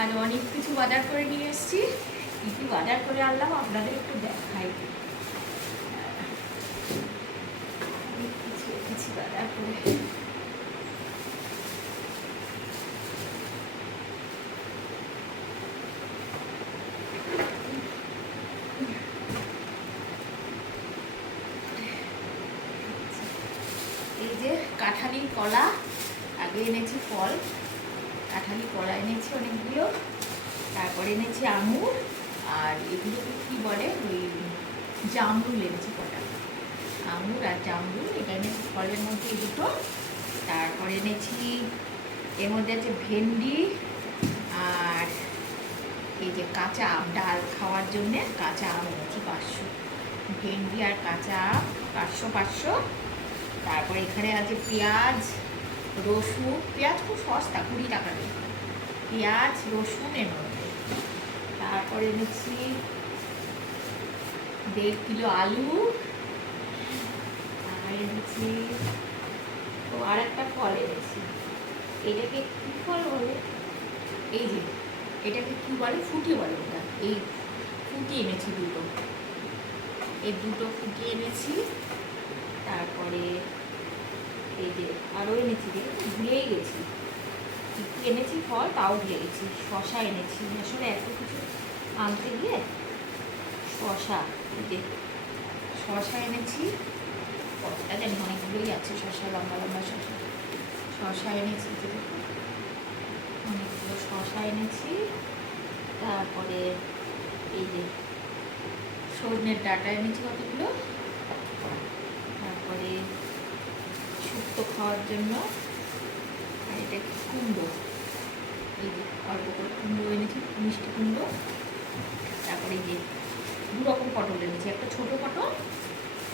আর অনেক কিছু বাজার করে নিয়ে এসেছি। কী কী বাজার করে আনলাম আপনাদের একটু দেখাই। অনেক কিছু বাজার করে। এই যে কাঁঠালি কলা, আগে এনেছি ফল, কাঁঠালি কলা এনেছি অনেকগুলো, তারপরে এনেছি আঙুর, আর এগুলোকে কী বলে ওই জামরুল এনেছি কটা, আঙুর আর জামরুল এটা এনেছি ফলের মধ্যে এই দুটো। তারপরে এনেছি এর মধ্যে আছে ভেন্ডি, আর এই যে কাঁচা আম, ডাল খাওয়ার জন্যে কাঁচা আম এনেছি 500, ভেন্ডি আর কাঁচা আম 500। তারপরে এখানে আছে পেঁয়াজ, রসুন, পেঁয়াজ খুব সস্তা 20 টাকা দিয়ে, পেঁয়াজ রসুন এর মধ্যে। তারপরে এনেছি 1.5 কিলো আলু, আর এনেছি তো আর একটা ফল এনেছি, এটাকে কী ফল বলে, এই যে এটাকে কী বলে, ফুটি বলে ওটা, এই ফুটি এনেছি দুটো, এই দুটো ফুটি এনেছি। তারপরে এই যে আরও এনেছি, দেখে ভুলেই গেছি কী কী এনেছি ফল, তাও ভুলে গেছি। শশা এনেছি, আসলে এত কিছু আনতে গিয়ে শশা, এই যে শশা এনেছি, কতটা জানি অনেকগুলোই আছে শশা, লম্বা লম্বা শশা, শশা এনেছি, অনেকগুলো শশা এনেছি। তারপরে এই যে সজনের ডাঁটা এনেছি কতগুলো, তারপরে শুক্তো খাওয়ার জন্য, আর এটা কুমড়ো, এই যে অল্প করে কুমড়ো এনেছি, মিষ্টি কুমড়ো। তারপরে এই যে 2 রকম পটল এনেছি, একটা ছোটো পটল,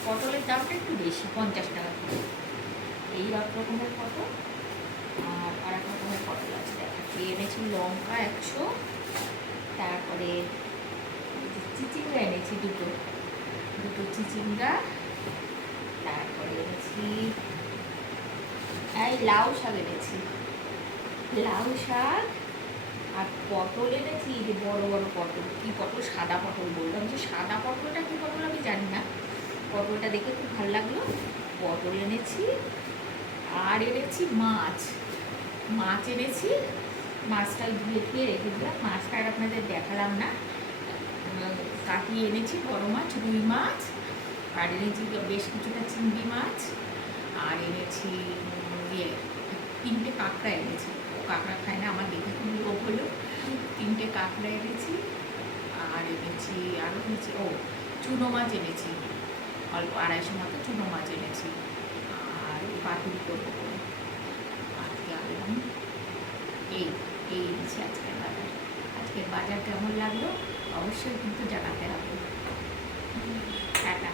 পটলের দামটা একটু বেশি 50 টাকা করে, এই রকমের পটল, আর এক রকমের পটল আছে দেখাচ্ছি। এনেছি লঙ্কা 100, তারপরে চিচিঙ্গা এনেছি দুটো চিচিঙ্গা, তারপরে এনেছি এই লাউ শাক এনেছি, লাউ শাক, আর পটল এনেছি, যে বড় বড় পটল, কী পটল, সাদা পটল বললাম, যে সাদা পটলটা কী পটল আমি জানি না, পটলটা দেখে খুব ভালো লাগলো, পটল এনেছি। আর এনেছি মাছ এনেছি, মাছটা ধুয়ে ধুয়ে রেখে দিলাম, মাছটা আর আপনাদের দেখালাম না, কাটিয়ে এনেছি বড় মাছ, রুই মাছ, আর এনেছি বেশ কিছুটা চিংড়ি মাছ, আর এনেছি ইয়ে 3টে কাঁকড়া এনেছি, ও কাঁকড়া খায় না, আমার দেখে খুব লোভ হলো, 3টে কাঁকড়া এনেছি, আর এনেছি আরও এনেছি চুনো মাছ এনেছি, অল্প 250 মতো চুনো মাছ এনেছি, আর পাতুরি করবো করে আজকে আনলাম। এই এনেছি আজকের বাজার কেমন লাগলো অবশ্যই কিন্তু জানাতে হবে। টাটা।